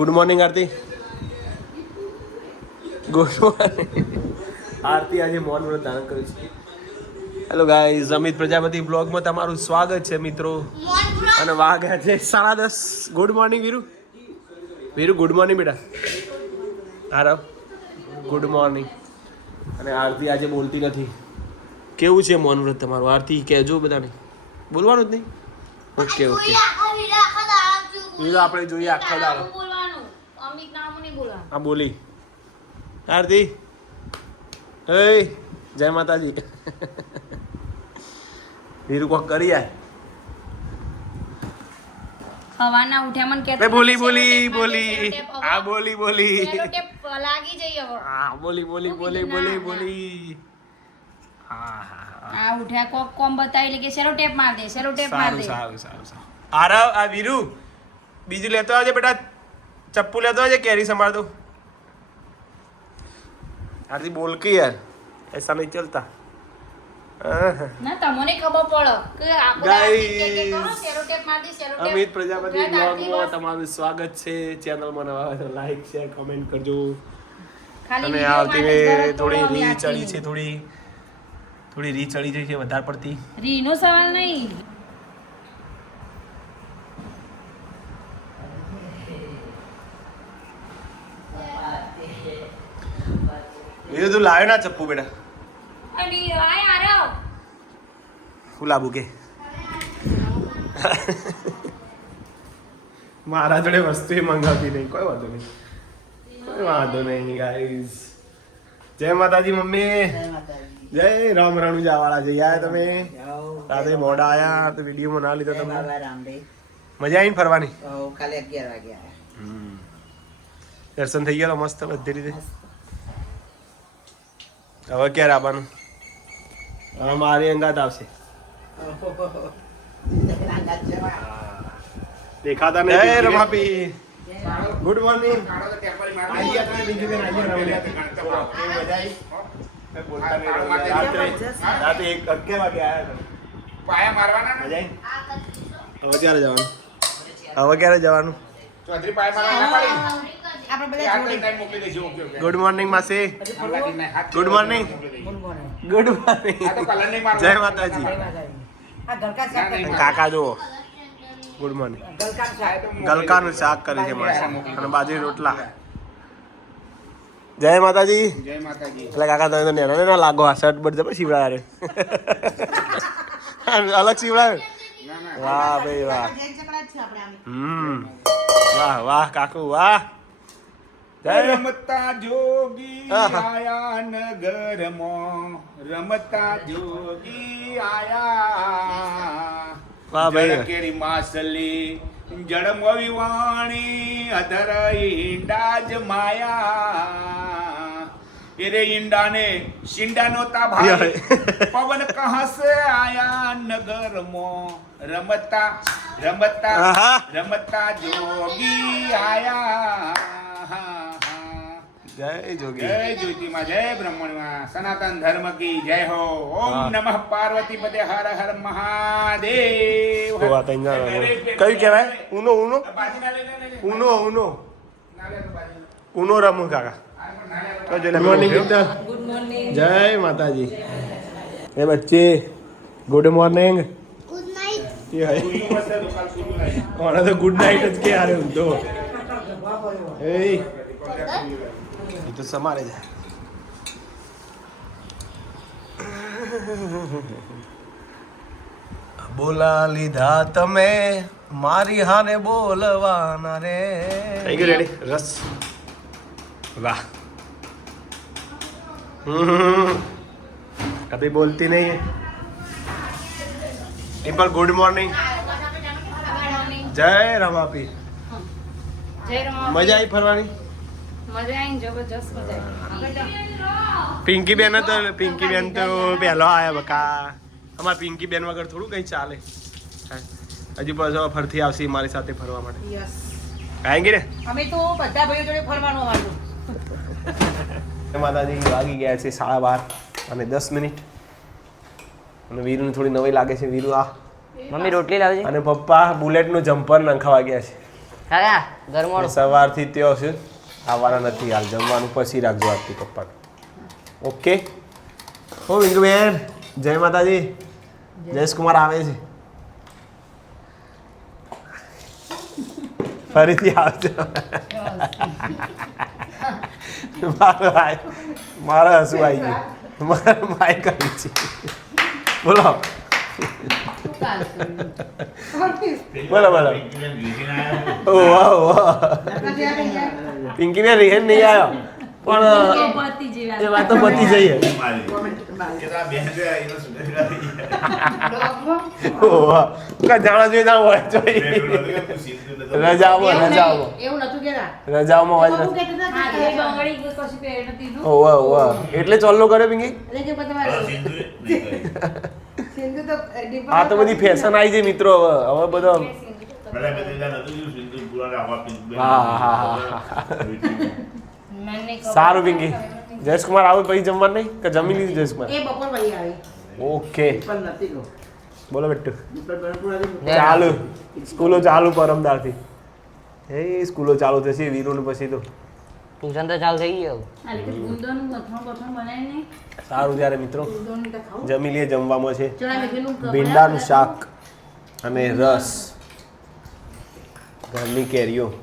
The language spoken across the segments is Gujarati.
ગુડ મોર્નિંગ આરતી. ગુડ મોર્નિંગ આરતી. આજે મૌન વ્રત ધારણ કર્યું છે. હેલો ગાઈઝ, અમિત પ્રજાપતિ બ્લોગમાં તમારું સ્વાગત છે મિત્રો. અને વાગ્યા છે 10:30. Good morning Veeru. Veeru good morning બેટા. Aarav good morning. અને આરતી આજે બોલતી નથી. કેવું છે મૌન વ્રત તમારું આરતી? કહેજો બધાને. બોલવાનું જ નહીં? Okay okay. વીરુ આપણે જોઈએ આખા દાડો. હા બોલી આરતી. હે જય માતાજી. વીરુ કોક કરી યાર. હવાના ઉઠ્યા મને કે બોલી આ બોલી ટેપ લાગી જઈ હવે. હા બોલી હા આ ઉઠ્યા કોક કોમ બતાવી લે કે સેલો ટેપ માર દે. સારું. આરવ આ વીરુ બીજું લેતો આવજે બેટા. ચપ્પુ લેતો આવજે, કેરી સંભાળ દો. આરતી બોલ કે યાર, ऐसा नहीं चलता. ના તમને ખબર પડે કે આપણે સેલો ટેપ માર દે. સેલો ટેપ. અમિત પ્રજાપતિ બ્લોગમાં તમારું સ્વાગત છે. ચેનલમાં નવા હોય તો લાઈક શેર કમેન્ટ કરજો. અને આવતી વે થોડી રી ચડી છે, થોડી રી ચડી જઈ છે વધારે પડતી. રીનો સવાલ નહીં. એ તું લાવ્યો ના ચપ્પુ બેટા? અને આય આરવ હું લાવું કે મારા જોડે વસ્તુ એ મંગાવતી નહીં. કોઈ વાંધો નહીં ગાઈઝ. જય માતાજી મમ્મી. જય રામ રણુજા વાળા. જઈ આયા તમે? રાતે મોડા આયા તો વિડીયોમાં ના લીધો તમે? મજા આવીને ફરવાની? કાલે 11 વાગે આયા. દર્શન થઈ ગયા મસ્ત બધી રીતે. હવે ક્યારે આવવાનું? હવે મારી અંગાત આવશે. દેખાતા નહીં. જય રમાપી. Good morning. રાતે 11 વાગે આયા. પાયા મારવાના ને? મજા આવી? હવે ક્યારે જવાનું? ચૌધરી પાયા મારવાના ના પાડી. આપણે બધા આપણે ટાઈમ મોકલી દેજો. ઓકે. ગુડ મોર્નિંગ માસી. Good morning. Good morning. આ તો કલર નહીં મારવાનો. જય માતાજી. કાકા જુઓ. Good morning. ગલકાનું શાક કર્યું છે માસી અને બાજરી રોટલા. જય માતાજી. જય માતાજી. એટલે કાકા તમે તો નેનો ના લાગો. આ શર્ટ બટ જબર શીવડાવે. અલગ શીવડાવે. વાહ ભાઈ વાહ. વાહ કાકુ વાહ. રમતા જોગી આયા નગરમાં, રમતા જોગી આયા. વાહ ભાઈ. કેરી માસલી જળમ વિવાણી અધર ઈંડા જ માયા. એરે ઈંડાને શિંડા નોતા ભાઈ, પવન કહા સે આયા નગરમાં, રમતા જોગી આયા. જય જોગી. જય જ્યોતિમાં, જય બ્રહ્મણમાં, સનાતન ધર્મ કી જય હો. ઓમ નમઃ પાર્વતી પદે હર હર મહાદેવ. કયું કહેવાય? ઉનો રમું કાકા. Good morning. Good morning. જય માતાજી. એ બચ્ચે ગુડ મોર્નિંગ. Good night. ઓણા તો ગુડ નાઇટ જ કે આરે તો એ તો સમારે જાય. બોલા લીધા તમે મારી હારે બોલવાના રે. થઈ ગયું રેડી? રસ. વાહ. કભી બોલતી નહીં. Dimple good morning. જય રમાપી. જય રમા. મજા આવી ફરવાની? મજા આવી જબરજસ્ત મજા આવી. પિંકી બેન તો પહેલો આયા બકા. અમાર પિંકી બેન વગર થોડું કઈ ચાલે. હજી પાછો ફરથી આવશે મારી સાથે ફરવા માટે. યસ. આएंगे ને? અમે તો બધા ભાઈઓ જોડે ફરવાનું અમારું. માતાજી વાગી ગયા છે 12:30 અને 10 મિનિટ. અને વીરુને થોડી નવી લાગે છે. વીરુ આ મમ્મી રોટલી લાવજે. અને પપ્પા બુલેટનું જમ્પર નંખાવા ગયા છે. કાકા ગરમાળું સવારથી ત્યો છે આવવાના નથી હાલ જમવાનું પછી રાખજો આરતી પપ્પાને ઓકે હો વિંગુબેન જય માતાજી જયેશ કુમાર આવે છે ફરીથી આવજો મારા હસુ આવી ગયું મારા માઇક આવી છે બોલો બોલો બોલો ઓ વાહ વાહ પિંકીને રિહેન નહીં આવ્યો પણ એ વાત તો પતી જઈએ જાણો જોઈએ ના હોય રજાઓમાં હોય એટલે ચોલ્લો કરે પિંકી આ તો બધી ફેશન આવી છે મિત્રો હવે બધો સારું પિંકી જયેશ કુમાર આવું પછી જમવાનું નહીં કે જમી લીધું જયેશ કુમાર ઓકે બોલો બેટુ ચાલુ સ્કૂલો ચાલુ પરમદારથી એ સ્કૂલો ચાલુ થશે વીરુને પછી તો ટ્યુશન તો ચાલુ થઈ ગયું સારું ત્યારે મિત્રો જમી લઈએ જમવામાં છે ભીંડાનું શાક અને રસ ઘરની કેરીઓ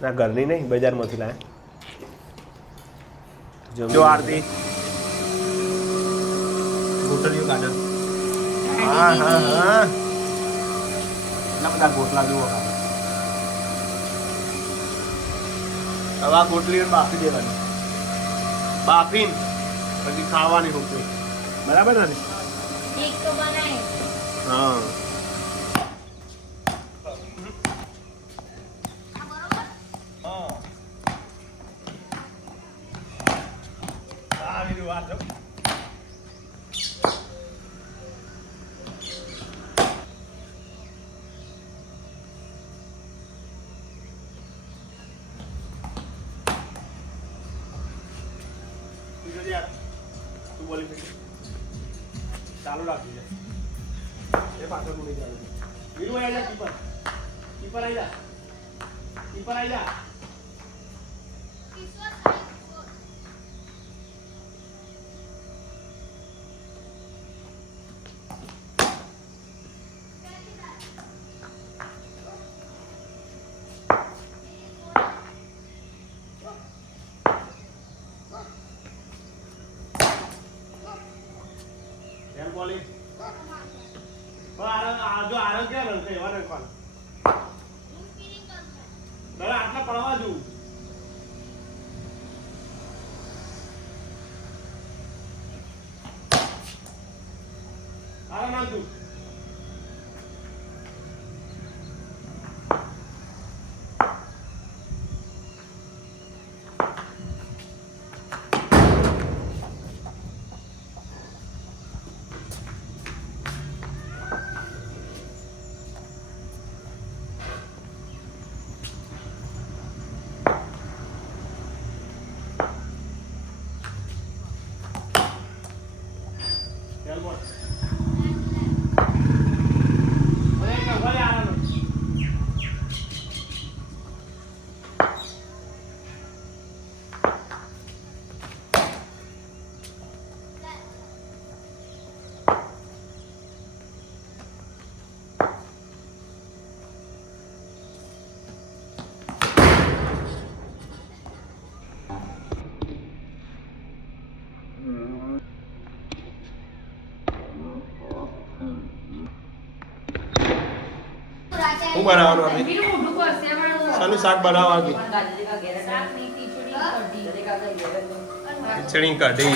ના ઘરની નહીં બજારમાંથી લાયા જો આરતી ગોટલીઓ ગાર્ડન હા હા હા ના બધા ગોટલા જુઓ હવે આ ગોટલી બાફી દેવાની બાફીને પછી ખાવાની રોટલી બરાબર ને હા ચાલુ રાખી દે એ પાછળ ઉડી જાય વીરુ આવી જા કીપર આવી જા કીપર આવી જા બોલી જો આરોગ્ય રંગ એવા રખવાનું દાદા આટલા પડવા દઉં આરા નાખ દઉં હું બનાવવાનું આપી શાનું શાક બનાવવા આપી ખીચડી કઢી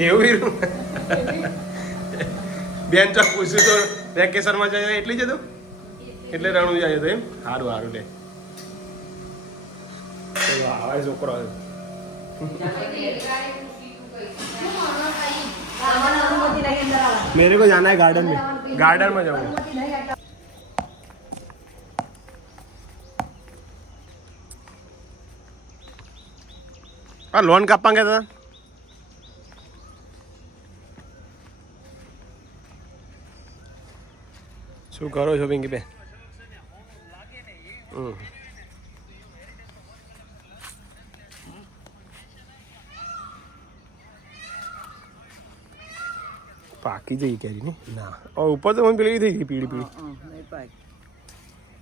એવું વીરુ બેન ચોક પૂછ્યું તો વેકેશનમાં જાય એટલી જતો એટલે રણું જાય તો એમ સારું સારું લે આવે છોકરો मेरे को जाना है गार्डन में जाऊंगा लोन कापा क्या था શું કરો છો પિંકી બેન? પાકી જઈ કેરી ને ના ઉપર તો મને પેલી થઈ ગઈ પીળી પીળી.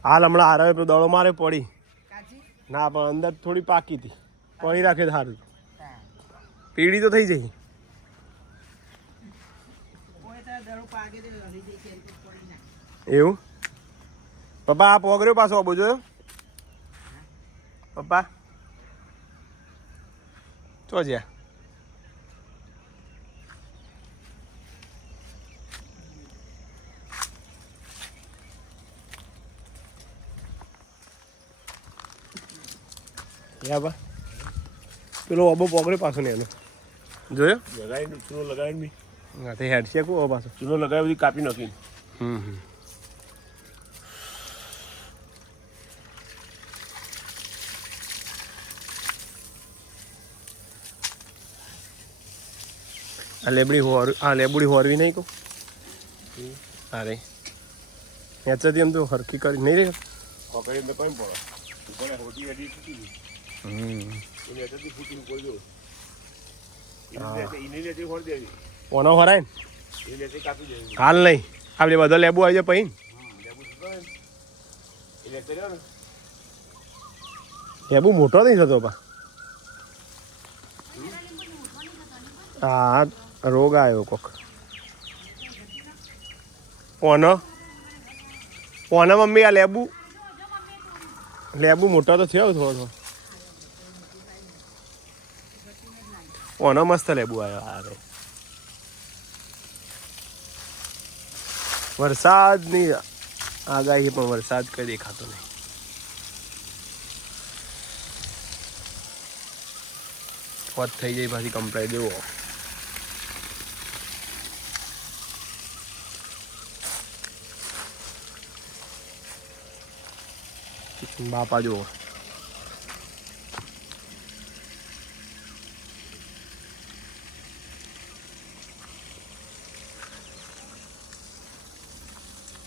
હાલ હમણાં હારે દડો મારે પડી ના પણ અંદર થોડી પાકી હતી પડી રાખે સારું પીળી તો થઈ જઈ. એવું પપ્પા આ પોગર્યો પાછો આબો જોયો પપ્પા ચો જ્યાં બા પેલો અબો પોગડે પાછો ને એનો જોયો લગાવી ચૂનો લગાવી બી હા તે હેડ છે કો પાછો ચૂનો લગાવી બધી કાપી નાખી. આ લેબડી હોરવી નહીં કહું અરે નેચરથી એમ તો હરકી કરી નહીં રે પકડી મેં કઈ પડો ઉપર હોટી વેડી તૂટી ગઈ. એને અત્યારથી ફૂટી ઉપર જો એને લેતે હોર દેવી ઓનો હરાય ને એ લેતે કાપી દેવી. હાલ નહીં આપણે બધો લેબુ આવી જાય પછી લેબુ સુધો ને એ લેતે રહ્યો ને લેબુ મોટો નહીં થતો પા હા રોગ આવ્યો કોક ઓનો મમ્મી આ લેબુ મોટો તો થયો થોડો થોડો ઓનો મસ્ત લેબુ આવ્યો અરે વરસાદની આગાહી પણ વરસાદ કઈ દેખાતો નહીં. વધ થઈ જાય પાછી કમ્પ્લેટ દેવો બાપા જુઓ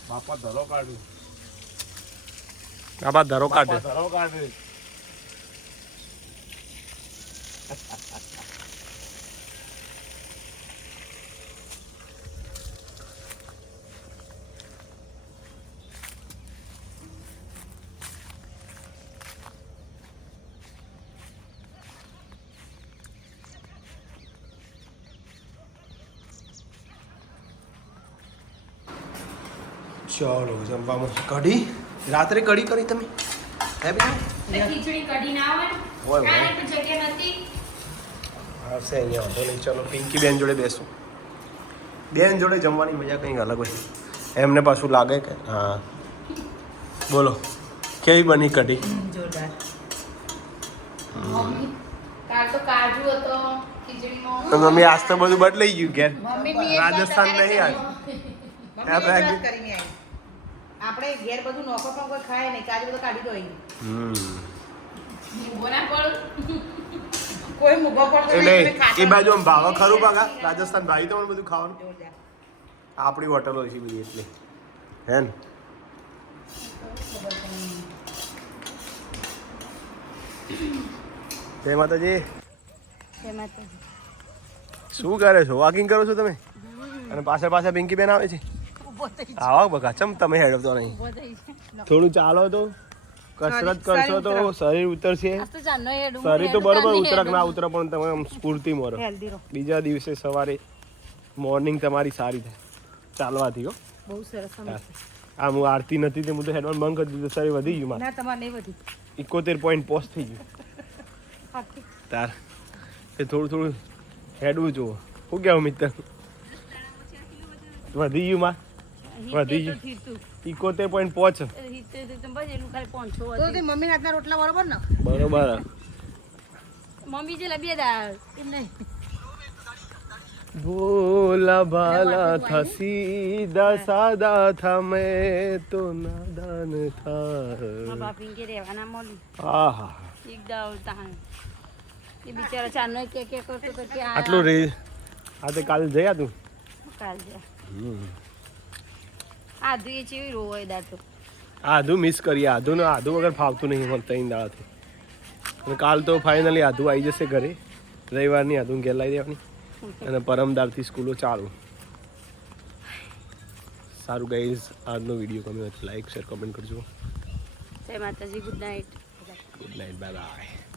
બાપા ધરો કાઢું બાપા ધરો કાઢે ધરો કાઢે ચાલો જમવામાં કઢી રાત્રે કઢી કરી તમે હે બેન ખીચડી કઢી ના હોય, હોય હોય. કાંઈ પણ જગ્યા નથી. આવશે અહીંયા વાંધો નહીં. ચલો પિંકી બેન જોડે બેસું. બેન જોડે જમવાની મજા કંઈક અલગ હોય. એમને પાછું લાગે કે હા બોલો કેવી બની કઢી? મમ્મી કાલ તો કાજુ હતો ખીચડીમાં. તો મમ્મી આજ તો બધું બદલાઈ ગયું ઘેર મમ્મી બી એક રાજસ્થાન વાર નહીં આજ આપણે ઘેર બધું નોખો પણ કોઈ ખાય નહીં કાજુ બધું કાઢી દો ઊભો ના પડ. કોઈ મુભો પડતો એટલે એ બાજુ આમ ભાવ ખરું પાકા રાજસ્થાન ભાઈ તો બધું ખાવાનું આપણી હોટલો છે બધી એટલે હે ને જય માતાજી. શું કરે છો? વોકિંગ કરો છો તમે? અને પાછળ પાછળ પિંકી બેન આવે છે. આવા બકા ચમ તમે હેડવતો નહીં. થોડું ચાલો તો કસરત કરશો તો શરીર ઉતરશે. શરીર તો બરોબર ઉતરક ના ઉતરે પણ તમે આમ સ્ફૂર્તિ મરો. બીજા દિવસે સવારે મોર્નિંગ તમારી સારી થાય ચાલવાથી. હો બહુ સરસ આમ હું આરતી નથી તે હું તો હેડવાનું બંધ કરી દીધું. શરીર વધી ગયું ના તમારે નહીં વધી 71 પોઈન્ટ પોસ્ટ થઈ ગયું. તાર એ થોડું થોડું હેડવું જુઓ. શું કહેવું મિત્ર? વધી ગયું માં વધી ગયું 71 પોઈન્ટ પોચ. તો તે મમ્મી હાથના રોટલા બરોબર ને બરોબર. મમ્મી જે લબી દાળ એમ નહીં ભોલા ભાલા થા સીધા સાદા થા મેં તો નાદાન થા. બાપી કે રહેવાના મોલી આહા એક દાવ તાણ એ બિચારો ચાનો કે કરતો તો કે આટલું રે આ તે કાલે જયા તું કાલ જા આધુ એ ચેવી રોવાય દાતો આધું મિસ કરીએ આધું વગર ફાવતું નહીં મને ત્રણ દાડાથી અને કાલ તો ફાઇનલી આધું આવી જશે ઘરે રવિવારની આધું ઘેર લાવી દેવાની અને પરમદારથી સ્કૂલો ચાલુ સારું ગાઈઝ આજનો વિડીયો ગમ્યો હોય તો લાઈક શેર કમેન્ટ કરજો જય માતાજી good night good night bye bye